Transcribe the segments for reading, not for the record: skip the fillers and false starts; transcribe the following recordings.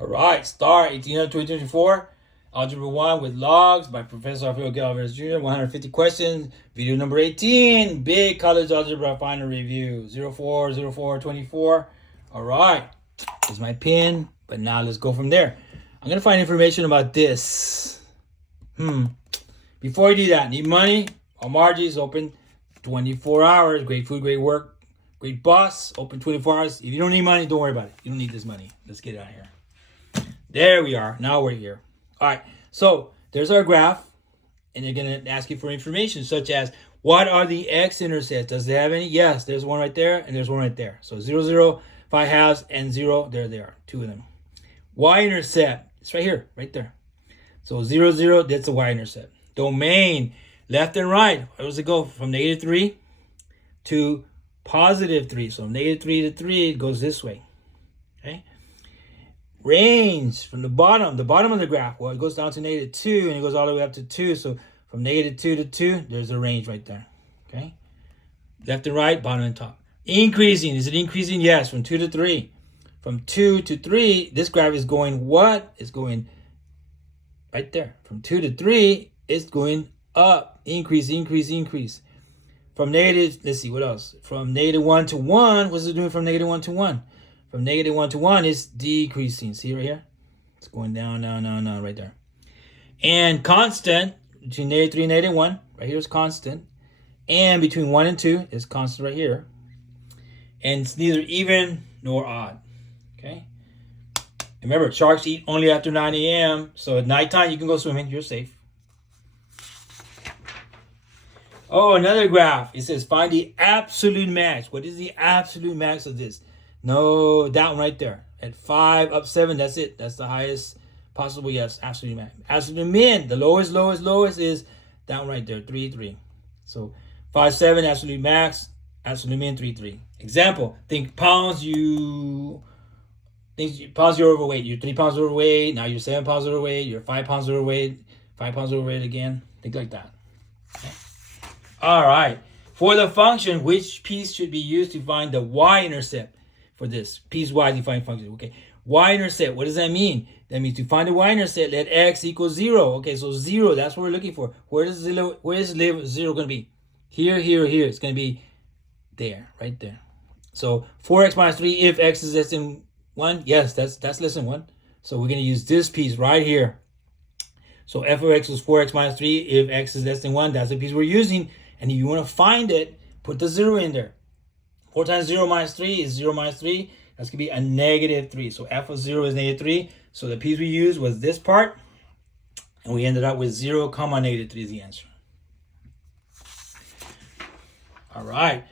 All right, start 1824, Algebra 1 with logs by Professor Alfredo Galvez Jr., 150 questions, video number 18, big college algebra final review, 040424. All right, here's my pin, but now let's go from there. I'm going to find information about this. Before you do that, need money? Margie's open 24 hours, great food, great work, great boss, open 24 hours. If you don't need money, don't worry about it. You don't need this money. Let's get it out of here. There we are. Now we're here. All right. So there's our graph. And they're going to ask you for information such as, what are the x-intercepts? Does it have any? Yes. There's one right there and there's one right there. So 0, 0, 5 halves, and 0. There they are. Two of them. Y-intercept. It's right here. Right there. So 0, 0. That's the y-intercept. Domain. Left and right. Where does it go? From -3 to +3. So -3 to 3, it goes this way. Okay. Range from the bottom of the graph. Well, it goes down to -2 and it goes all the way up to 2. So from -2 to 2, there's a range right there. Okay. Left and right, bottom and top. Increasing. Is it increasing? Yes. From 2 to 3. From 2 to 3, this graph is going what? It's going right there. From 2 to 3, it's going up. Increase, increase, increase. From negative, let's see, what else? From -1 to 1, what's it doing from -1 to 1? From -1 to 1, it's decreasing. See right here? It's going down, down, down, down, right there. And constant, between -3 and -1, right here is constant. And between 1 and 2 is constant right here. And it's neither even nor odd. Okay? Remember, sharks eat only after 9 a.m. So at nighttime, you can go swimming. You're safe. Oh, another graph. It says find the absolute max. What is the absolute max of this? No, that one right there. At 5 up 7, that's it. That's the highest possible. Yes, absolute max. Absolute min, the lowest is that one right there, 3, 3. So 5, 7, absolute max, absolute min, 3, 3. Example, think pounds, you're overweight. You're 3 pounds overweight. Now you're 7 pounds overweight. You're 5 pounds overweight. 5 pounds overweight again. Think like that. Okay. All right. For the function, which piece should be used to find the y-intercept for this? Piecewise defined function. Okay. Y-intercept, what does that mean? That means to find the y-intercept, let x equal 0. Okay, so 0, that's what we're looking for. Where is 0 going to be? Here, here, here. It's going to be there, right there. So 4x minus 3 if x is less than 1. Yes, that's less than 1. So we're going to use this piece right here. So f of x is 4x minus 3 if x is less than 1. That's the piece we're using. And if you want to find it, put the 0 in there. 4 times 0 minus 3 is 0 minus 3. That's going to be a -3. So f of 0 is -3. So the piece we used was this part. And we ended up with 0, -3 is the answer. All right.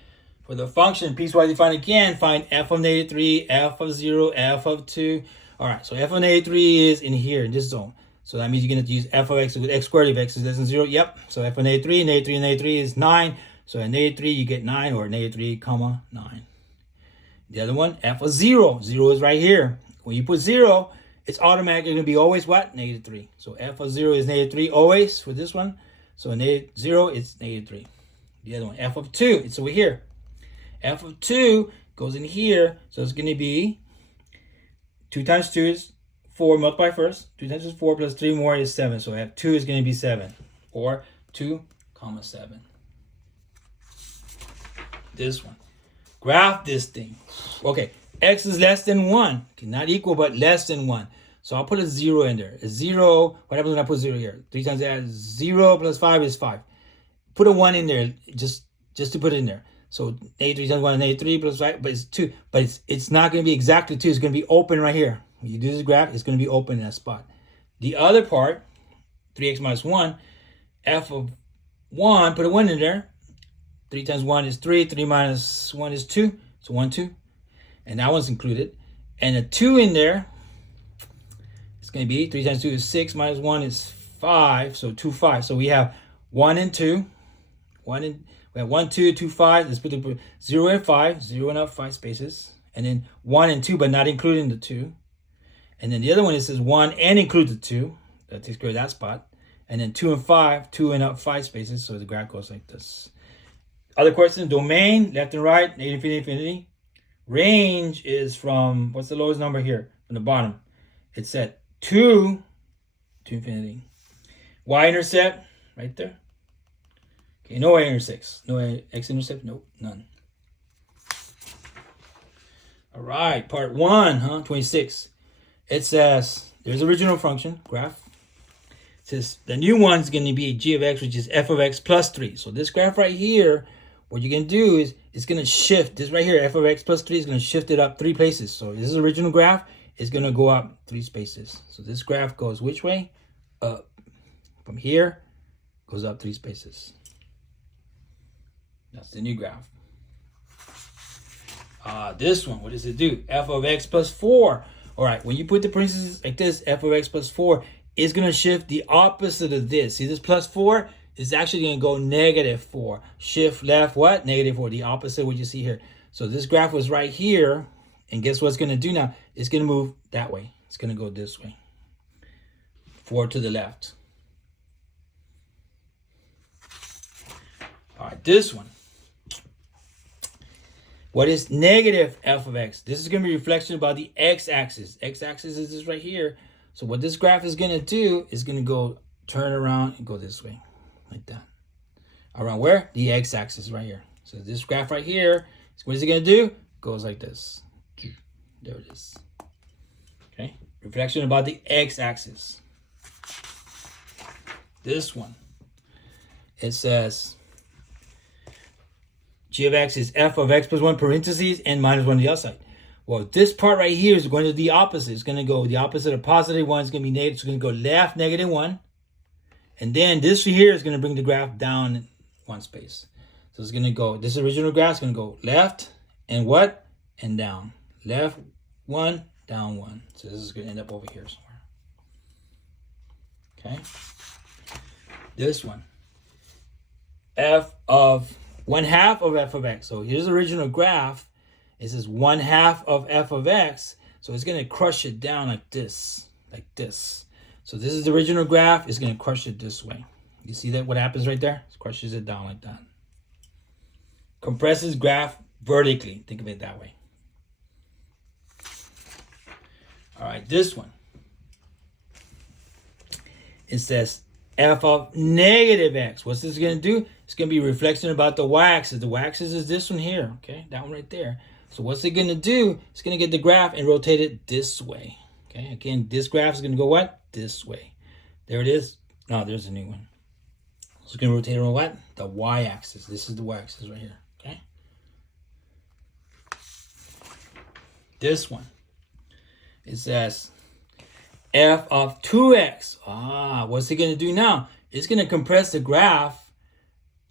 For the function, piecewise defined again, find f of -3, f of 0, f of 2. All right. So f of -3 is in here, in this zone. So that means you're going to use f of x with x squared if x is less than 0. Yep. So f of -3 is 9. So at -3, you get 9, or -3, 9. The other one, f of 0. 0 is right here. When you put 0, it's automatically going to be always what? -3. So f of 0 is -3 always for this one. So at 0, it's -3. The other one, f of 2, it's over here. F of 2 goes in here. So it's going to be 2 times 2 is 4, multiply first. 2 times 2 is 4 plus 3 more is 7. So F2 is going to be 7. Or 2, 7. This one. Graph this thing. Okay, x is less than 1. Okay, not equal, but less than 1. So I'll put a 0 in there. A 0, what happens when I put 0 here? 3 times that, 0 plus 5 is 5. Put a 1 in there, just to put it in there. So -3 times 1 is -3 plus 5, but it's 2. But it's not going to be exactly 2. It's going to be open right here. When you do this graph, it's going to be open in that spot. The other part, 3x minus 1, f of 1, put a 1 in there. 3 times 1 is 3. 3 minus 1 is 2. So 1, 2. And that one's included. And a 2 in there, it's going to be 3 times 2 is 6. Minus 1 is 5. So 2, 5. So we have 1 and 2. We have 1, 2, 2, 5. Let's put the 0 and 5. 0 and up 5 spaces. And then 1 and 2, but not including the 2. And then the other one, it says 1 and include the 2. That takes care of that spot. And then 2 and 5, 2 and up 5 spaces. So the graph goes like this. Other questions, domain, left and right, -infinity, infinity. Range is from, what's the lowest number here? From the bottom. It's at 2 to infinity. Y-intercept, right there. Okay, no y-intercepts. No x-intercept? Nope, none. All right, part 1, 26. It says, there's original function, graph. It says, the new one's going to be g of x, which is f of x plus 3. So this graph right here, what you're going to do is, it's going to shift. This right here, f of x plus 3, is going to shift it up 3 places. So this original graph is going to go up 3 spaces. So this graph goes which way? Up. From here, goes up 3 spaces. That's the new graph. This one, what does it do? F of x plus 4. All right, when you put the parentheses like this, f of x plus 4 is going to shift the opposite of this. See, this plus 4 is actually going to go negative 4. Shift left, what? Negative 4, the opposite of what you see here. So this graph was right here, and guess what it's going to do now? It's going to move that way. It's going to go this way. 4 to the left. All right, this one. What is negative f of x? This is going to be a reflection about the x-axis. X-axis is this right here. So what this graph is going to do is going to go turn around and go this way, like that. Around where? The x-axis right here. So this graph right here, what is it going to do? Goes like this. There it is. Okay. Reflection about the x-axis. This one. It says g of x is f of x plus 1 parentheses and minus 1 on the outside. Well, this part right here is going to the opposite. It's going to go the opposite of positive 1. It's going to be negative. It's going to go left, negative 1. And then this here is going to bring the graph down 1 space. So it's going to go, this original graph is going to go left and what? And down. Left 1, down 1. So this is going to end up over here somewhere. Okay. This one. F of 1/2 of f of x. So here's the original graph. It says 1/2 of f of x. So it's going to crush it down like this. Like this. So this is the original graph. It's going to crush it this way. You see that? What happens right there? It crushes it down like that. Compresses graph vertically. Think of it that way. All right, this one. It says f of negative x. What's this going to do? It's going to be a reflection about the y-axis. The y-axis is this one here, okay? That one right there. So what's it going to do? It's going to get the graph and rotate it this way, okay? Again, this graph is going to go what? This way. There it is. No, there's a new one. So it's going to rotate on what? The y-axis. This is the y-axis right here, okay? This one. It says f of 2x. What's it going to do now? It's going to compress the graph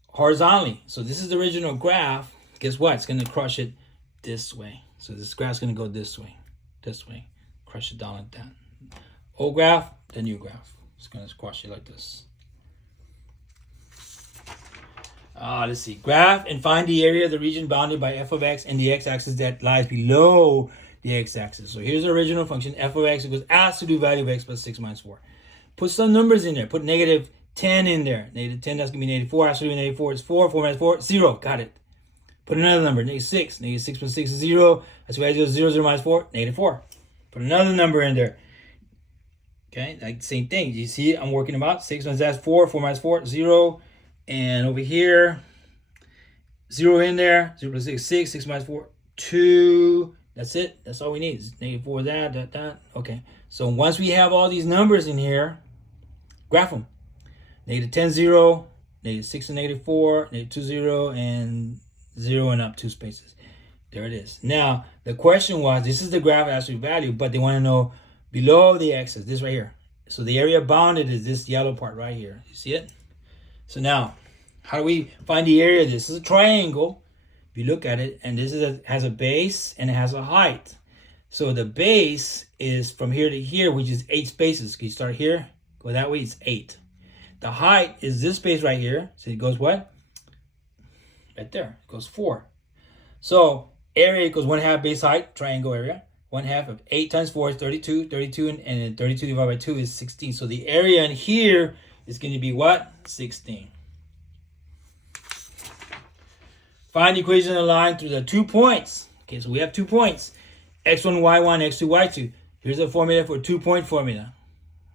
horizontally. So this is the original graph. Guess what? It's going to crush it this way. So this graph's going to go this way. This way. Crush it down like that. Old graph, the new graph. It's going to squash it like this. Let's see. Graph and find the area of the region bounded by f of x and the x-axis that lies below the x-axis. So here's the original function. F of x equals absolute value of x plus 6 minus 4. Put some numbers in there. Put negative 10 in there. Negative 10, that's going to be negative 4. Absolute negative 4 is 4. 4 minus 4, 0. Got it. Put another number. Negative 6. Negative 6 plus 6 is 0. That's why I do 0, 0 minus 4. Negative 4. Put another number in there. Okay, like same thing. You see, I'm working about 6 minus that's 4. 4 minus 4, 0. And over here, 0 in there. 0 plus 6, 6. 6 minus 4, 2. That's it. That's all we need. Negative 4, that. Okay. So once we have all these numbers in here, graph them. Negative 10, 0. Negative 6 and negative 4. Negative 2, 0. And 0 and up 2 spaces. There it is. Now, the question was, this is the graph absolute value, but they want to know below the axis, this right here. So the area bounded is this yellow part right here. You see it? So now, how do we find the area of this? This is a triangle. If you look at it, and this is has a base and it has a height. So the base is from here to here, which is 8 spaces. Can you start here? Go that way, it's 8. The height is this space right here. So it goes what? Right there. It goes 4. So area equals 1/2 base height, triangle area. 1/2 of 8 times 4 is 32. 32 and then 32 divided by 2 is 16. So the area in here is going to be what? 16. Find the equation of the line through the 2 points. Okay, so we have 2 points. x1, y1, x2, y2. Here's a formula for 2-point formula.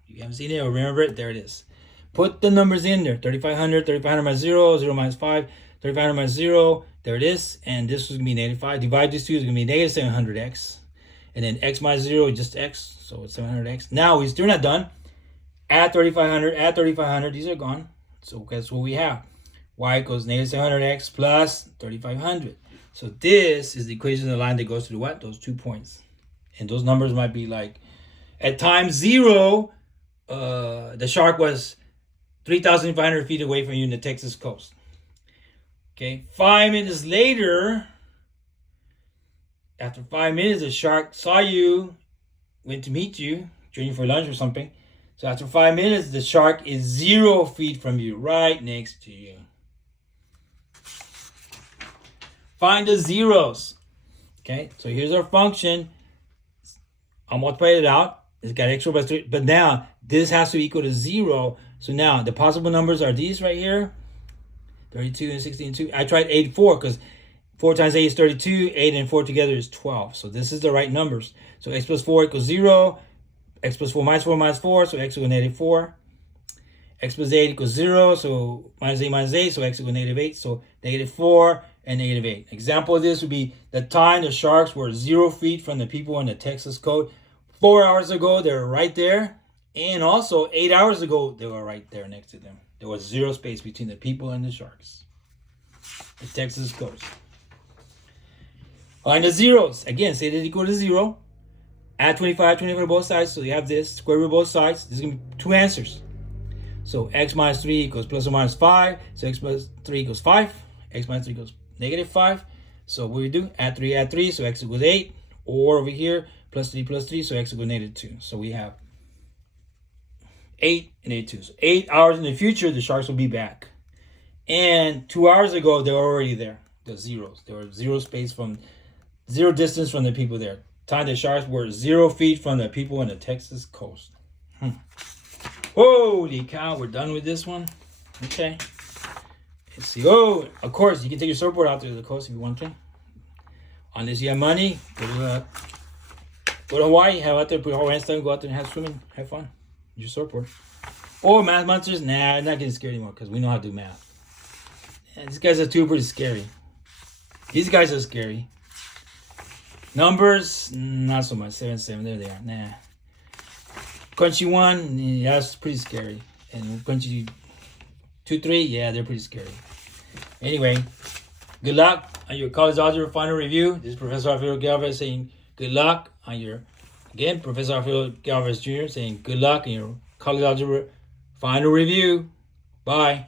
You haven't seen it or remember it? There it is. Put the numbers in there. 3,500, 3,500 minus 0, 0 minus 5, 3,500 minus 0. There it is. And this is going to be negative 5. Divide these two, it's going to be negative 700x. And then x minus 0 is just x. So it's 700x. Now, we're still not done. Add 3,500, add 3,500. These are gone. So guess what we have? Y equals negative 700x plus 3,500. So this is the equation of the line that goes to what? Those 2 points. And those numbers might be like, at time 0, the shark was 3,500 feet away from you in the Texas coast. Okay, 5 minutes later, after 5 minutes, the shark saw you, went to meet you, joined you for lunch or something. So after 5 minutes, the shark is 0 feet from you, right next to you. Find the zeros. Okay, so here's our function. I'll multiply it out. It's got x over 3, but now this has to equal to 0. So now the possible numbers are these right here. 32 and 16 and 2. I tried 8 and 4 because 4 times 8 is 32. 8 and 4 together is 12. So this is the right numbers. So x plus 4 equals 0. X plus 4 minus 4. So x equals negative 4. X plus 8 equals 0. So minus 8, so x equals negative 8. So negative 4 and negative 8. Example of this would be the time the sharks were 0 feet from the people in the Texas coast. 4 hours ago, they were right there. And also, 8 hours ago, they were right there next to them. There was 0 space between the people and the sharks. The Texas coast. Find the zeros. Again, say that equal to 0. Add 25 to both sides. So you have this. Square root both sides. This is going to be 2 answers. So x minus 3 equals plus or minus 5. So x plus 3 equals 5. X minus 3 equals negative 5. So what do we do? Add 3. So x equals 8. Or over here, plus 3, so x equals negative 2. So we have 8 and negative 2. So 8 hours in the future, the sharks will be back. And 2 hours ago, they were already there. The zeros. There were 0 space from, 0 distance from the people there. Time the sharks were 0 feet from the people in the Texas coast. Holy cow, we're done with this one. Okay. Let's see. Oh, of course, you can take your surfboard out there to the coast if you want to. Unless you have money, go to Hawaii, have out there, put Hawaiian stuff, go out there and have swimming, have fun. Your surfboard. Or math monsters, nah, I'm not getting scared anymore because we know how to do math. Yeah, these guys are too pretty scary. These guys are scary. Numbers, not so much. 7, 7, there they are. Nah. Crunchy 1, yeah, that's pretty scary. And Crunchy 2, 3, yeah, they're pretty scary. Anyway, good luck on your college algebra final review. This is Professor Alfredo Galvez saying good luck on your, again, Professor Alfredo Galvez Jr. saying good luck on your college algebra final review. Bye.